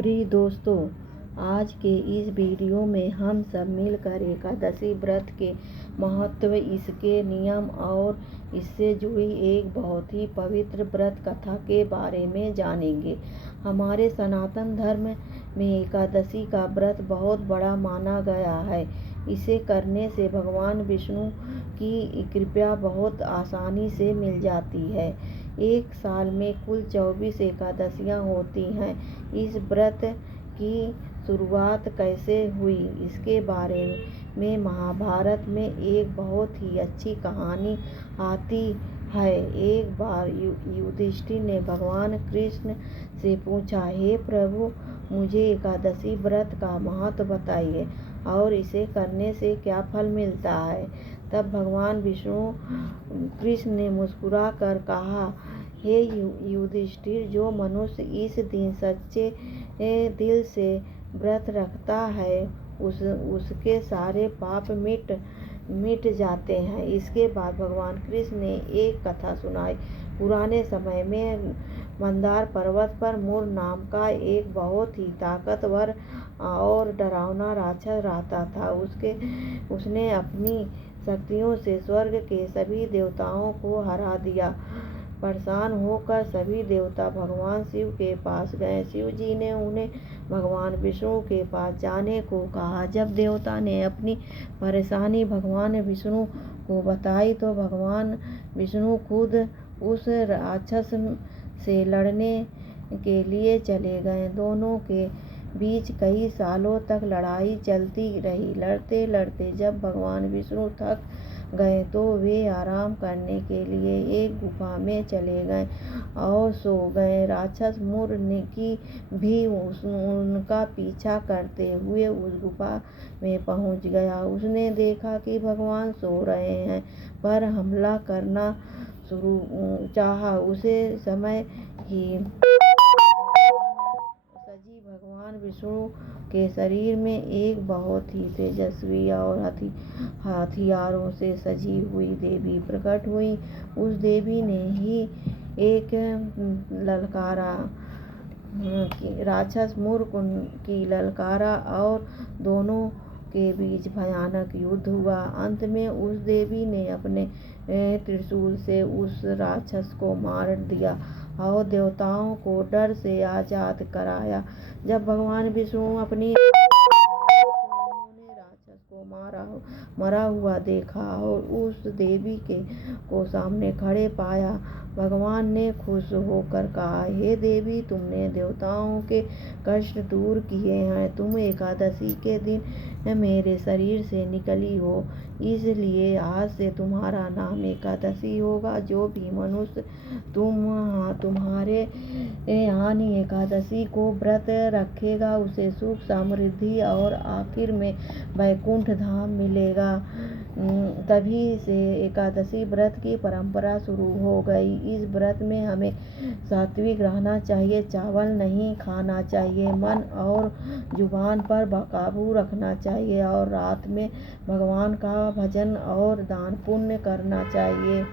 प्रिय दोस्तों, आज के इस वीडियो में हम सब मिलकर एकादशी व्रत के महत्व, इसके नियम और इससे जुड़ी एक बहुत ही पवित्र व्रत कथा के बारे में जानेंगे। हमारे सनातन धर्म में एकादशी का व्रत बहुत बड़ा माना गया है। इसे करने से भगवान विष्णु की कृपा बहुत आसानी से मिल जाती है। एक साल में कुल 24 एकादशियाँ होती हैं। इस व्रत की शुरुआत कैसे हुई, इसके बारे में महाभारत में एक बहुत ही अच्छी कहानी आती है। एक बार युधिष्ठिर ने भगवान कृष्ण से पूछा, हे प्रभु, मुझे एकादशी व्रत का महत्व बताइए और इसे करने से क्या फल मिलता है। तब भगवान विष्णु कृष्ण ने मुस्कुरा कर कहा, हे युधिष्ठिर, जो मनुष्य इस दिन सच्चे दिल से व्रत रखता है उसके सारे पाप मिट जाते हैं। इसके बाद भगवान कृष्ण ने एक कथा सुनाई। पुराने समय में मंदार पर्वत पर मुर नाम का एक बहुत ही ताकतवर और डरावना राक्षस रहता था। उसने अपनी शक्तियों से स्वर्ग के सभी देवताओं को हरा दिया। परेशान होकर सभी देवता भगवान शिव के पास गए। शिव जी ने उन्हें भगवान विष्णु के पास जाने को कहा। जब देवता ने अपनी परेशानी भगवान विष्णु को बताई तो भगवान विष्णु खुद उस राक्षस से लड़ने के लिए चले गए। दोनों के बीच कई सालों तक लड़ाई चलती रही। लड़ते लड़ते जब भगवान विष्णु थक गए तो वे आराम करने के लिए एक गुफा में चले गए और सो गए। राक्षस मुर की भी उनका पीछा करते हुए उस गुफा में पहुंच गया। उसने देखा कि भगवान सो रहे हैं पर हमला करना चाहा। उसे समय ही सजी भगवान विष्णु के शरीर में एक बहुत ही तेजस्वी और हथियारों से सजी हुई देवी प्रकट हुई। उस देवी ने ही एक ललकारा राक्षस मुर की ललकारा और दोनों के बीच भयानक युद्ध हुआ। अंत में उस देवी ने अपने त्रिशूल से उस राक्षस को मार दिया और देवताओं को डर से आजाद कराया। जब भगवान विष्णु अपनी उन्होंने राक्षस को मरा हुआ देखा और उस देवी को सामने खड़े पाया। भगवान ने खुश होकर कहा, हे देवी, तुमने देवताओं के कष्ट दूर किए हैं। तुम एकादशी के दिन मेरे शरीर से निकली हो, इसलिए आज से तुम्हारा नाम एकादशी होगा। जो भी मनुष्य तुम्हारे हानि एकादशी को व्रत रखेगा उसे सुख, समृद्धि और आखिर में वैकुंठ धाम मिलेगा। तभी से एकादशी व्रत की परंपरा शुरू हो गई। इस व्रत में हमें सात्विक रहना चाहिए, चावल नहीं खाना चाहिए, मन और जुबान पर काबू रखना चाहिए और रात में भगवान का भजन और दान पुण्य करना चाहिए।